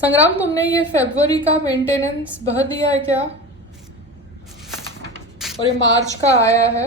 संग्राम, तुमने ये फरवरी का मेंटेनेंस भर दिया है क्या? और ये मार्च का आया है।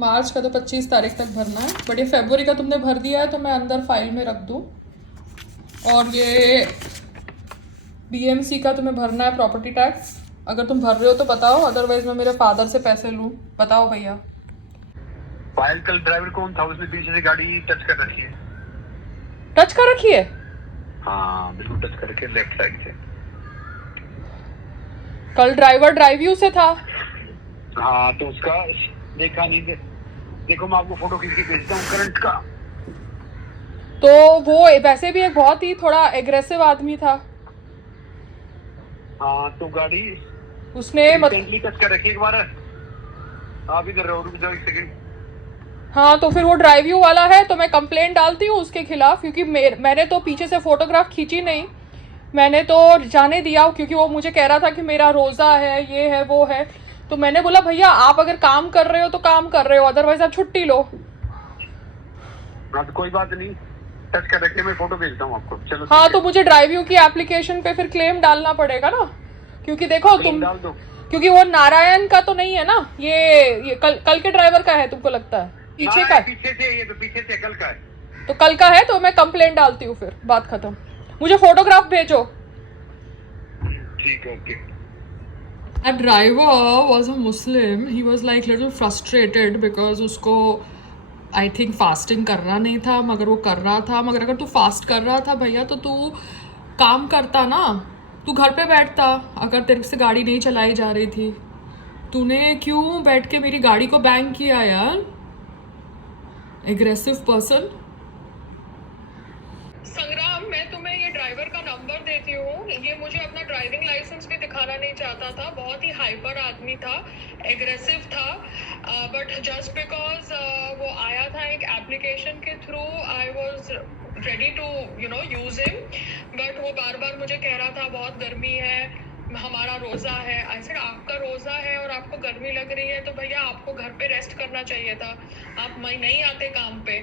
मार्च का तो 25 तारीख तक भरना है, बट ये फरवरी का तुमने भर दिया है तो मैं अंदर फाइल में रख दूँ। और ये बीएमसी का तुम्हें भरना है, प्रॉपर्टी टैक्स। अगर तुम भर रहे हो तो बताओ, अदरवाइज मैं मेरे फादर से पैसे लूँ। बताओ भैया। फाइल कल ड्राइवर कौन था? उसने पीछे से गाड़ी टच कर रखी है। टच कर रखी है? हाँ बिल्कुल टच करके लेफ्ट साइड से। कल ड्राइवर ड्राइव यू से था। हाँ तो उसका देखा नहीं थे। देखो मैं आपको फोटो खींच के भेजता हूँ करंट का। तो वो वैसे भी एक बहुत ही थोड़ा एग्रेसिव आदमी था। हाँ तो गाड़ी उसने रिसेंटली टच कर रखी है एक बार। आप इधर रहो, रुक जाओ एक सेकंड। हाँ तो फिर वो ड्राइव यू वाला है तो मैं कंप्लेंट डालती हूँ उसके खिलाफ, क्योंकि मैंने तो पीछे से फोटोग्राफ खींची नहीं, मैंने तो जाने दिया, क्योंकि वो मुझे कह रहा था कि मेरा रोज़ा है, ये है वो है। तो मैंने बोला भैया आप अगर काम कर रहे हो तो काम कर रहे हो, अदरवाइज आप छुट्टी लो। हाँ तो कोई बात नहीं, टच कर रखे, मैं फोटो भेजता हूँ आपको। चलो हाँ तो मुझे ड्राइव यू की एप्लीकेशन पे फिर क्लेम डालना पड़ेगा ना, क्योंकि देखो तुम डाल दो। क्योंकि वो नारायण का तो नहीं है ना, ये कल के ड्राइवर का है, तुमको लगता है? पीछे का? पीछे से, ये तो पीछे से कल का है। तो कल का है तो मैं कंप्लेंट डालती हूँ, फिर बात खत्म। मुझे फोटोग्राफ भेजो। ठीक है, okay. That driver was a Muslim. He was like little frustrated because उसको आई थिंक फास्टिंग करना नहीं था, मगर वो कर रहा था। मगर अगर तू फास्ट कर रहा था भैया तो तू काम करता ना, तू घर पे बैठता। अगर तेरे से गाड़ी नहीं चलाई जा रही थी, तूने क्यों बैठ के मेरी गाड़ी को बैंग किया यार? Aggressive person. संग्राम, मैं तुम्हें ये ड्राइवर का नंबर देती हूँ। ये मुझे अपना ड्राइविंग लाइसेंस भी दिखाना नहीं चाहता था, बहुत ही हाइपर आदमी था, एग्रेसिव था। बट जस्ट बिकॉज वो आया था एक एप्लीकेशन के through, I was ready to use him. But वो बार बार मुझे कह रहा था बहुत गर्मी है, हमारा रोज़ा है। आई सेड आपका रोज़ा है और आपको गर्मी लग रही है तो भैया आपको घर पे रेस्ट करना चाहिए था, आप नहीं आते काम पे।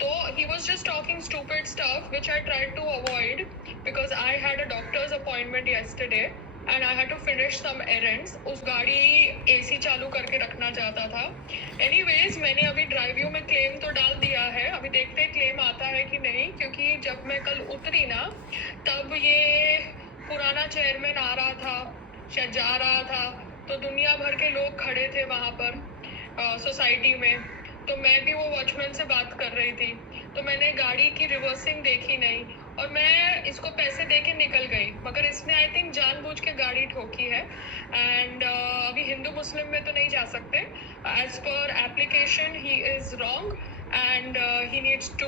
तो he was just talking stupid stuff which I tried to avoid because I had a doctor's appointment yesterday and I had to finish some errands. उस गाड़ी AC चालू करके रखना चाहता था। Anyways, मैंने अभी ड्राइव यू में क्लेम तो डाल दिया है, अभी देखते हैं क्लेम आता है कि नहीं, क्योंकि जब मैं कल उतरी ना तब ये पुराना चेयरमैन आ रहा था, शायद जा रहा था, तो दुनिया भर के लोग खड़े थे वहाँ पर सोसाइटी में। तो मैं भी वो वॉचमैन से बात कर रही थी, तो मैंने गाड़ी की रिवर्सिंग देखी नहीं और मैं इसको पैसे दे के निकल गई, मगर इसने आई थिंक जानबूझ के गाड़ी ठोकी है। एंड अभी हिंदू मुस्लिम में तो नहीं जा सकते, एज पर एप्लीकेशन ही is wrong and he needs to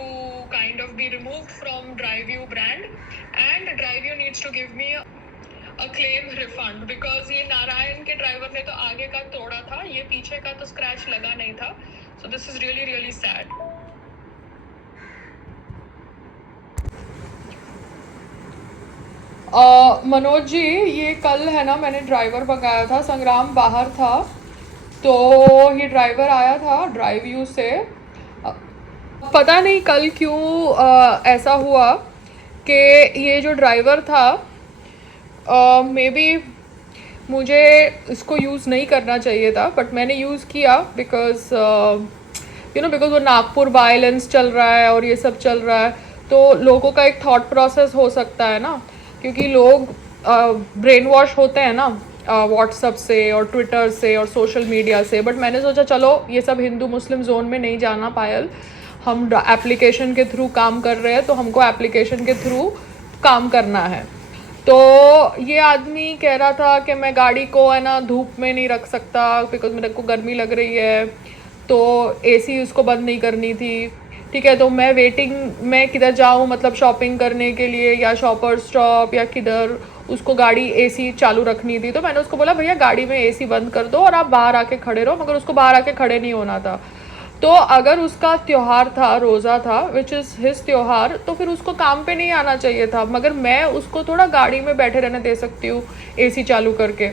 kind of be removed from DriveU brand and DriveU needs to give me a claim refund because ये नारायण के ड्राइवर ने तो आगे का तोड़ा था, ये पीछे का तो स्क्रैच लगा नहीं था। So this is really really sad. Manoj ji, ये कल है ना, मैंने ड्राइवर मंगाया था, संग्राम बाहर था तो ये ड्राइवर आया था ड्राइव यू से। पता नहीं कल क्यों ऐसा हुआ कि ये जो ड्राइवर था मे बी मुझे इसको यूज़ नहीं करना चाहिए था, बट मैंने यूज़ किया बिकॉज बिकॉज वो नागपुर वायलेंस चल रहा है और ये सब चल रहा है, तो लोगों का एक थॉट प्रोसेस हो सकता है ना, क्योंकि लोग ब्रेन वॉश होते हैं ना व्हाट्सअप से और ट्विटर से और सोशल मीडिया से। बट मैंने सोचा चलो ये सब हिंदू मुस्लिम जोन में नहीं जाना पायल, हम एप्लीकेशन के थ्रू काम कर रहे हैं तो हमको एप्लीकेशन के थ्रू काम करना है। तो ये आदमी कह रहा था कि मैं गाड़ी को है ना धूप में नहीं रख सकता बिकॉज मेरे को गर्मी लग रही है, तो एसी उसको बंद नहीं करनी थी। ठीक है, तो मैं वेटिंग में किधर जाऊँ, मतलब शॉपिंग करने के लिए या शॉपर स्टॉप या किधर, उसको गाड़ी एसी चालू रखनी थी। तो मैंने उसको बोला भैया गाड़ी में एसी बंद कर दो और आप बाहर आके खड़े रहो, मगर उसको बाहर आके खड़े नहीं होना था। तो अगर उसका त्योहार था, रोज़ा था, विच इज़ हिज त्योहार, तो फिर उसको काम पे नहीं आना चाहिए था, मगर मैं उसको थोड़ा गाड़ी में बैठे रहने दे सकती हूँ एसी चालू करके।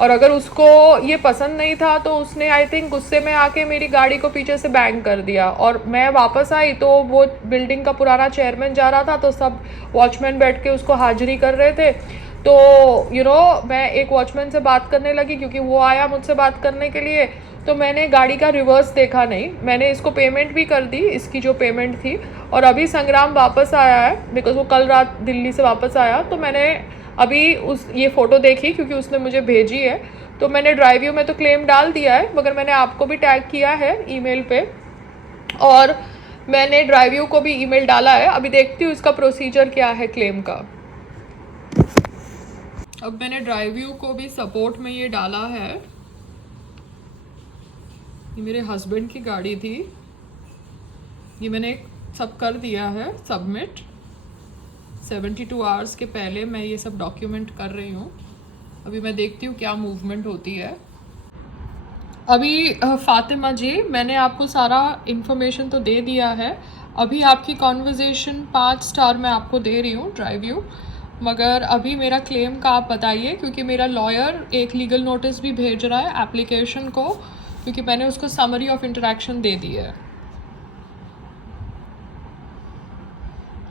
और अगर उसको ये पसंद नहीं था तो उसने आई थिंक गुस्से में आके मेरी गाड़ी को पीछे से बैंग कर दिया, और मैं वापस आई तो वो बिल्डिंग का पुराना चेयरमैन जा रहा था, तो सब वॉचमैन बैठ के उसको हाजिरी कर रहे थे। तो मैं एक वॉचमैन से बात करने लगी क्योंकि वो आया मुझसे बात करने के लिए। तो मैंने गाड़ी का रिवर्स देखा नहीं, मैंने इसको पेमेंट भी कर दी, इसकी जो पेमेंट थी। और अभी संग्राम वापस आया है बिकॉज वो कल रात दिल्ली से वापस आया। तो मैंने अभी ये फ़ोटो देखी क्योंकि उसने मुझे भेजी है। तो मैंने ड्राइव्यू में तो क्लेम डाल दिया है, मगर मैंने आपको भी टैग किया है ईमेल पे, और मैंने ड्राइव्यू को भी ईमेल डाला है। अभी देखती हूँ इसका प्रोसीजर क्या है क्लेम का। अब मैंने ड्राइव्यू को भी सपोर्ट में ये डाला है। ये मेरे हस्बैंड की गाड़ी थी, ये मैंने सब कर दिया है सबमिट। 72 आवर्स के पहले मैं ये सब डॉक्यूमेंट कर रही हूँ। अभी मैं देखती हूँ क्या मूवमेंट होती है। अभी फातिमा जी, मैंने आपको सारा इन्फॉर्मेशन तो दे दिया है। अभी आपकी कॉन्वर्जेसन 5 स्टार मैं आपको दे रही हूँ ड्राइव्यू, मगर अभी मेरा क्लेम का आप बताइए, क्योंकि मेरा लॉयर एक लीगल नोटिस भी भेज रहा है एप्लीकेशन को, क्योंकि मैंने उसको समरी ऑफ इंटरेक्शन दे दी है।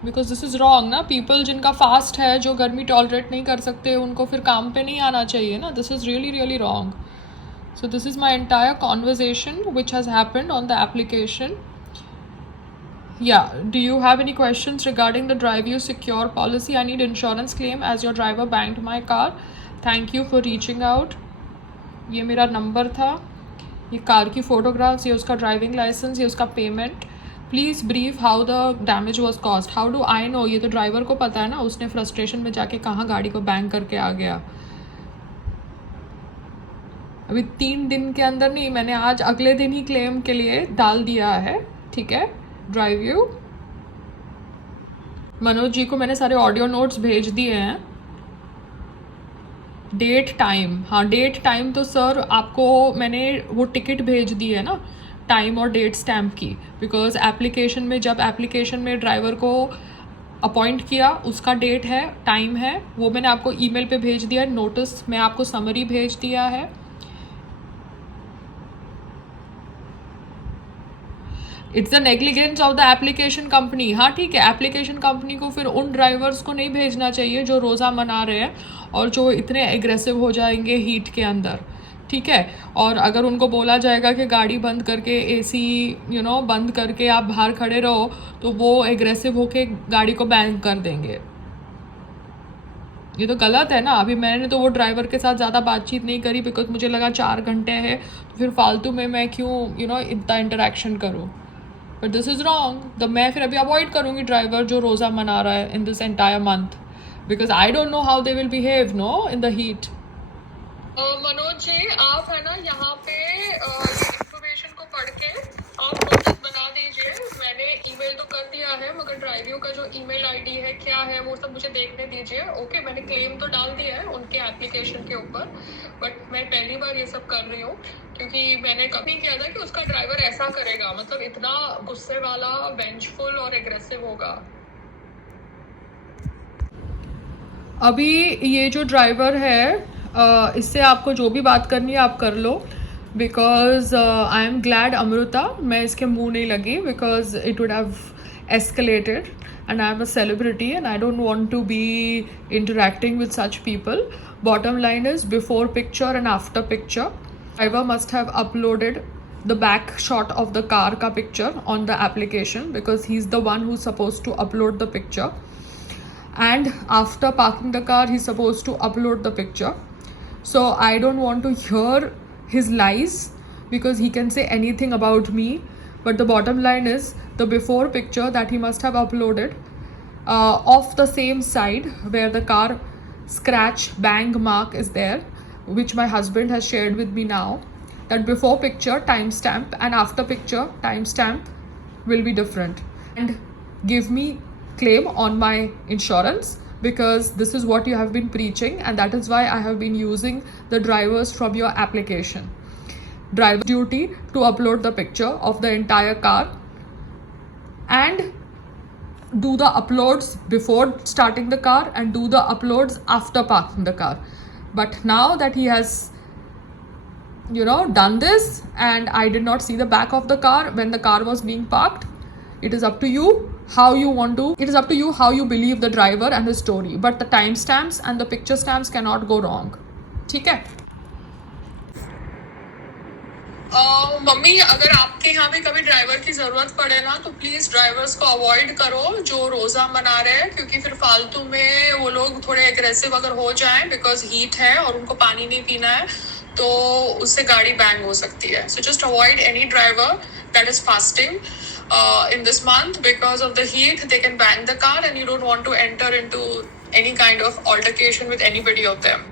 बिकॉज दिस इज़ रॉन्ग ना, पीपल जिनका फास्ट है, जो गर्मी टॉलरेट नहीं कर सकते, उनको फिर काम पे नहीं आना चाहिए ना। This is really really wrong. So this is my entire conversation which has happened on the application. Yeah, do you have any questions regarding the Drive You Secure policy? I need insurance claim as your driver banged my car. Thank you for reaching out. ये मेरा number था, ये car की photographs, ये उसका driving licence, ये उसका payment. Please brief how the damage was cost. How do I know? ये तो ड्राइवर को पता है ना, उसने फ्रस्ट्रेशन में जाके कहाँ गाड़ी को बैंग करके आ गया। अभी 3 दिन के अंदर नहीं, मैंने आज अगले दिन ही क्लेम के लिए डाल दिया है। ठीक है, ड्राइव्यू। मनोज जी को मैंने सारे ऑडियो नोट्स भेज दिए हैं। डेट टाइम, हाँ डेट टाइम तो सर आपको मैंने वो टिकट भेज दी है ना, टाइम और डेट स्टैम्प की। बिकॉज एप्लीकेशन में, जब एप्लीकेशन में ड्राइवर को अपॉइंट किया, उसका डेट है, टाइम है, वो मैंने आपको ईमेल पे भेज दिया है। नोटिस में आपको समरी भेज दिया है। It's the negligence of the application company. हाँ ठीक है, एप्लीकेशन कंपनी को फिर उन ड्राइवर्स को नहीं भेजना चाहिए जो रोज़ा मना रहे हैं और जो इतने एग्रेसिव हो जाएंगे हीट के अंदर। ठीक है, और अगर उनको बोला जाएगा कि गाड़ी बंद करके एसी बंद करके आप बाहर खड़े रहो, तो वो एग्रेसिव होके गाड़ी को बैंग कर देंगे। ये तो गलत है ना। अभी मैंने तो वो ड्राइवर के साथ ज़्यादा बातचीत नहीं करी, बिकॉज मुझे लगा 4 घंटे है, तो फिर फालतू में मैं क्यों इतना इंटरेक्शन करूँ। But this is wrong. तो मैं फिर अभी अवॉइड करूँगी ड्राइवर जो रोज़ा मना रहा है in this entire month, because I don't know how they will behave in the heat. Manoj ji, आप है ना यहाँ पे इंफॉर्मेशन को पढ़ के आप नोटिस बना दीजिए। मैंने ईमेल तो कर दिया है, मगर ड्राइव्यू का जो ईमेल आईडी है क्या है वो सब मुझे देखने दीजिए। ओके, मैंने क्लेम तो डाल दिया है उनके एप्लीकेशन के ऊपर, बट मैं पहली बार ये सब कर रही हूँ क्योंकि मैंने कभी किया था कि उसका ड्राइवर ऐसा करेगा, मतलब इतना गुस्से वाला, वेंजफुल और एग्रेसिव होगा। अभी ये जो ड्राइवर है, इससे आपको जो भी बात करनी है आप कर लो, because I am glad Amrita मैं इसके मुंह नहीं लगी, because it would have escalated and I am a celebrity and I don't want to be interacting with such people. Bottom line is, before picture and after picture, driver must have uploaded the back shot of the car ka picture on the application, because he's the one who's supposed to upload the picture, and after parking the car he's supposed to upload the picture. So I don't want to hear his lies, because he can say anything about me, but the bottom line is the before picture that he must have uploaded of the same side where the car scratch bang mark is there, which my husband has shared with me now. That before picture timestamp and after picture timestamp will be different, and give me claim on my insurance, because this is what you have been preaching, and that is why I have been using the drivers from your application. Driver duty to upload the picture of the entire car and do the uploads before starting the car and do the uploads after parking the car. But now that he has done this and I did not see the back of the car when the car was being parked, it is up to you how you want to, it is up to you how you believe the driver and his story, but the timestamps and the picture stamps cannot go wrong. ठीक है? Mummy अगर आपके यहाँ भी कभी driver की जरूरत पड़े ना तो प्लीज ड्राइवर्स को अवॉइड करो जो रोजा मना रहे हैं, क्योंकि फिर फालतू में वो लोग थोड़े एग्रेसिव अगर हो जाएं बिकॉज हीट है और उनको पानी नहीं पीना है तो उससे गाड़ी बैंग हो सकती है. So just avoid any driver that is fasting in this month because of the heat. They can bang the car and you don't want to enter into any kind of altercation with anybody of them.